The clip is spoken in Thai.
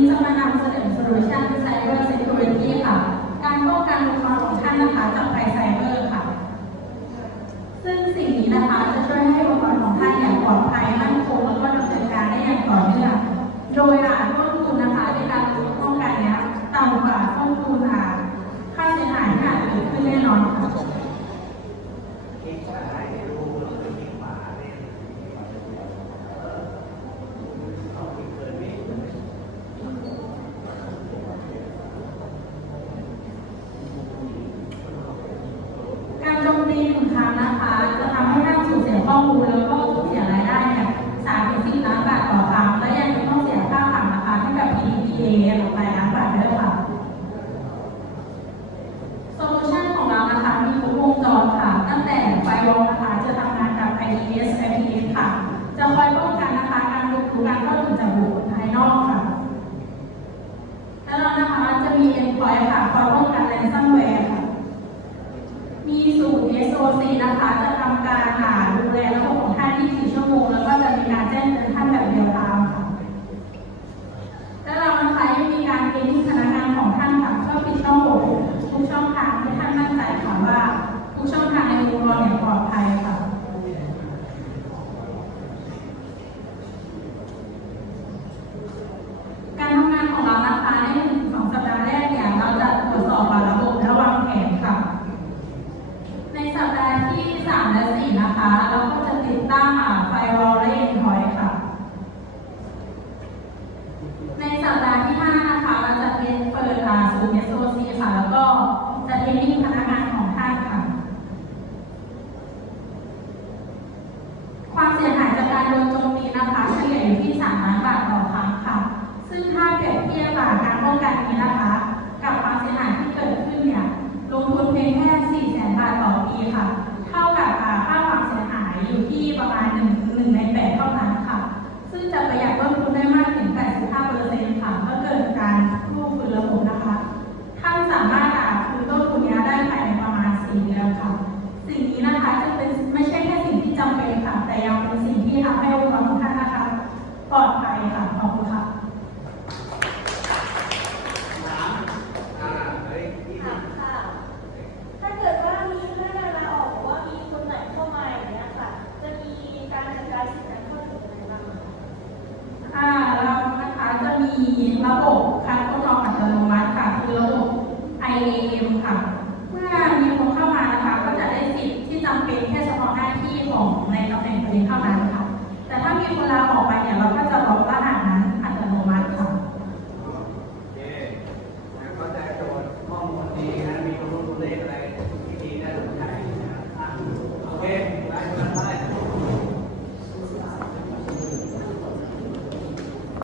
นี้จะมานำเสนอ Solution Cyber Security ค่ะ การป้องกันอุปกรณ์ของท่านนะคะจากภัยไซเบอร์ค่ะ ซึ่งสิ่งนี้นะคะจะช่วยให้อุปกรณ์ของท่านอย่างปลอดภัยมั่นคงแล้วก็ดำเนินการได้อย่างต่อเนื่องโดยอ่าต้นทุนนะคะในการป้องกันเนี้ยต่ำกว่าต้นทุนอ่าค่าเสียหายที่อาจเกิดขึ้นแน่นอนค่ะ การโจมั้งนะคะ จะทำให้ท่านสูญเสียข้อมูลแล้วก็สูญเสียรายได้เนี่ยสามถึงสิบล้านบาทต่อครั้ง และยังจะต้องเสียค่าปรับนะคะให้กับ PDPA หลายล้านบาทด้วยค่ะ โซลูชันของเรานะคะมีครบวงจรค่ะ ตั้งแต่ไฟวอลนะคะจะทำงานกับ IDS IPS ค่ะ จะคอยป้องกันนะคะการบุกรุกการเข้าถึงจากบุคคลภายนอกค่ะ แล้วเรานะคะจะมี endpoint ค่ะคอยป้องกัน ransomware ค่ะมีศูนย์ SOC นะคะจะทำการหาดูแลระบบของท่าน24 ชั่วโมง แล้วก็จะมีการแจ้งเตือนท่านแบบเรียลไทม์ค่ะและเรานะคะยังมีการเทรนนิ่งพนักงานของท่านค่ะเพื่อปิดช่องโหว่ทุกช่องทางให้ท่านมั่นใจค่ะว่าทุกช่องทางในองค์กรเนี่ยปลอดภัยค่ะ การทำงานของเรานะคะในหนึ่งถึงสองสัปดาห์แรกเนี่ยเราจะตรวจสอบระบบและวางแผนค่ะ ในสัปดาห์ที่ 3 และ 4 นะคะ เราก็จะติดตั้งไฟวอลและเอ็นพอยค่ะ ในสัปดาห์ที่ 5 นะคะ เราจะเป็นเปิดอ่าศูนย์ SOC ค่ะ แล้วก็จะเทรนนิ่งพนักงานของท่านค่ะ ความเสียหายจากการโด นโจมตีนะคะเฉลี่ยอยู่ที่3ล้านบาทต่อครั้งค่ะ ซึ่งถ้าเปรียบเทียบกับการป้องกันนี้นะคะ กับความเสียหายที่เกิดขึ้นเนี่ยลงทุนเพียงแค่4แสนบาทต่อปีค่ะ เท่ากับอ่าค่าความเสียหายอยู่ที่ประมาณ1 1ใน8เท่านั้นค่ะ ซึ่งจะประหยัดต้นทุนได้มากถึง 85%ค่ะเมื่อเกิดการกู้คืนระบบนะคะท่านสามารถอ่าคืนต้นทุนนี้ได้ภายในประมาณ 4 เดือนค่ะ สิ่งนี้นะคะจะเป็นไม่ใช่แค่สิ่งที่จำเป็นค่ะ แต่ยังเป็นสิ่งที่ทำให้องค์ IAM ค่ะ เมื่อมีคนเข้ามานะคะ ก็จะได้สิทธิ์ที่จำเป็นแค่เฉพาะหน้าที่ของในตำแหน่งตัวเองเท่านั้น